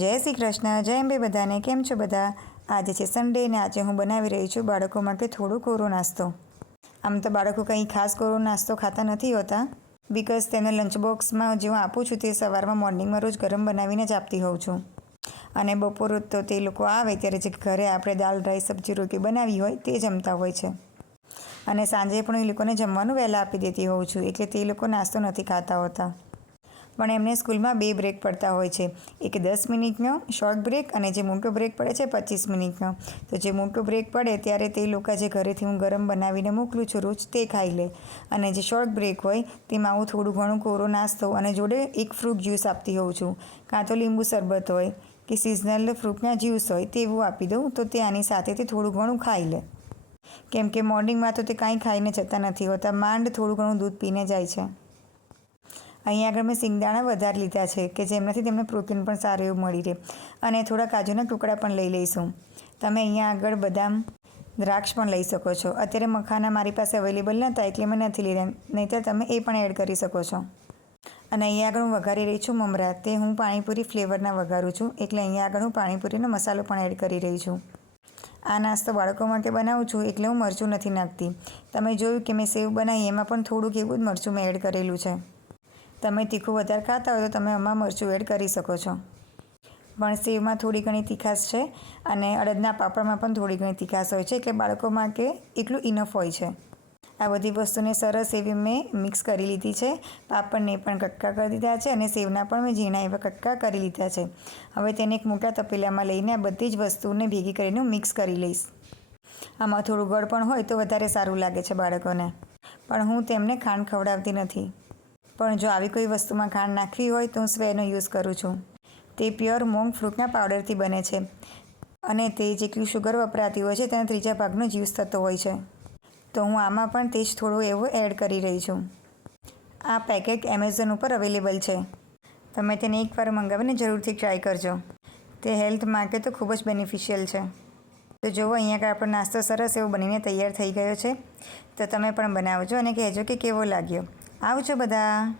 જય શ્રી કૃષ્ણ, જય અંબે બધાને. કેમ છો બધા? આજે છે સન્ડે ને આજે હું બનાવી રહી છું બાળકો માટે થોડો કોરો નાસ્તો. આમ તો બાળકો કંઈ ખાસ કોરો નાસ્તો ખાતા નથી હોતા, બિકોઝ તેને લંચ બોક્સમાં જે હું આપું છું તે સવારમાં મોર્નિંગમાં રોજ ગરમ બનાવીને જ આપતી હોઉં છું. અને બપોર તો તે લોકો આવે ત્યારે જે ઘરે આપણે દાળ રાઈ સબ્જી રોટી બનાવી હોય તે જમતા હોય છે. અને સાંજે પણ એ લોકોને જમવાનું વહેલા આપી દેતી હોઉં છું, એટલે તે લોકો નાસ્તો નથી ખાતા હોતા. પણ એમને સ્કૂલમાં 2 બ્રેક પડતા હોય છે, એક 10 મિનિટનો શોર્ટ બ્રેક અને જે મોટો બ્રેક પડે છે 25 મિનિટનો. તો જે મોટો બ્રેક પડે ત્યારે તે લોકો જે ઘરેથી હું ગરમ બનાવીને મોકલું છું રોજ તે ખાઈ લે, અને જે શોર્ટ બ્રેક હોય તેમાં હું થોડું ઘણું કોરો નાસ્તો અને જોડે એક ફ્રૂટ જ્યુસ આપતી હોઉં છું. કાં તો લીંબુ શરબત હોય કે સિઝનલ ફ્રૂટના જ્યુસ હોય તેવું આપી દઉં, તો તે આની સાથે તે થોડું ઘણું ખાઈ લે. કેમ કે મોર્નિંગમાં તો તે કાંઈ ખાઈને જતા નથી હોતા, માંડ થોડું ઘણું દૂધ પીને જાય છે. અહીંયા આગળ મેં સિંગદાણા વધારે લીધા છે કે જેમનાથી તેમને પ્રોટીન પણ સારું એવું મળી રહે, અને થોડા કાજુના ટુકડા પણ લઈ લઈશું. તમે અહીંયા આગળ બદામ, દ્રાક્ષ પણ લઈ શકો છો. અત્યારે મખાના મારી પાસે અવેલેબલ નહોતા એટલે મેં નથી લીધા, નહીંતર તમે એ પણ એડ કરી શકો છો. અને અહીંયા આગળ હું વઘારી રહી છું મમરા. તે હું પાણીપુરી ફ્લેવરના વઘારું છું, એટલે અહીંયા આગળ હું પાણીપુરીનો મસાલો પણ એડ કરી રહી છું. આ નાસ્તો બાળકો માટે બનાવું છું એટલે હું મરચું નથી નાખતી. તમે જોયું કે મેં સેવ બનાવી એમાં પણ થોડુંક એવું જ મરચું મેં એડ કરેલું છે. તમે તીખું વધારે ખાતા હોય તો તમે આમાં મરચું એડ કરી શકો છો. પણ સેવમાં થોડી ઘણી તીખાશ છે અને અડદના પાપડમાં પણ થોડી ઘણી તીખાશ હોય છે, એટલે બાળકો માટે એટલું ઇનફ હોય છે. આ બધી વસ્તુને સરસ એવી મેં મિક્સ કરી લીધી છે. પાપડને પણ કટકા કરી દીધા છે અને સેવના પણ મેં ઝીણા એવા કટકા કરી લીધા છે. હવે તેને એક મોટા તપેલામાં લઈને આ બધી જ વસ્તુને ભેગી કરીને હું મિક્સ કરી લઈશ. આમાં થોડું ગળ પણ હોય તો વધારે સારું લાગે છે બાળકોને, પણ હું તેમને ખાંડ ખવડાવતી નથી. પણ જો આવી કોઈ વસ્તુમાં ખાંડ નાખવી હોય તો હું સ્વેરનો યુઝ કરું છું. તે પ્યોર મોંગ ફ્રૂટના પાવડરથી બને છે અને તે જેટલી શુગર વપરાતી હોય છે તેના 3 ભાગનો જ યુઝ થતો હોય છે. તો હું આમાં પણ તે જ થોડું એવું એડ કરી રહી છું. આ પેકેટ એમેઝોન ઉપર અવેલેબલ છે. તમે તેને એકવાર મંગાવીને જરૂરથી ટ્રાય કરજો. તે હેલ્થ માટે તો ખૂબ જ બેનિફિશિયલ છે. તો જુઓ અહીંયા આગળ આપણો નાસ્તો સરસ એવો બનીને તૈયાર થઈ ગયો છે. તો તમે પણ બનાવજો અને કહેજો કે કેવો લાગ્યો. આવજો બધા.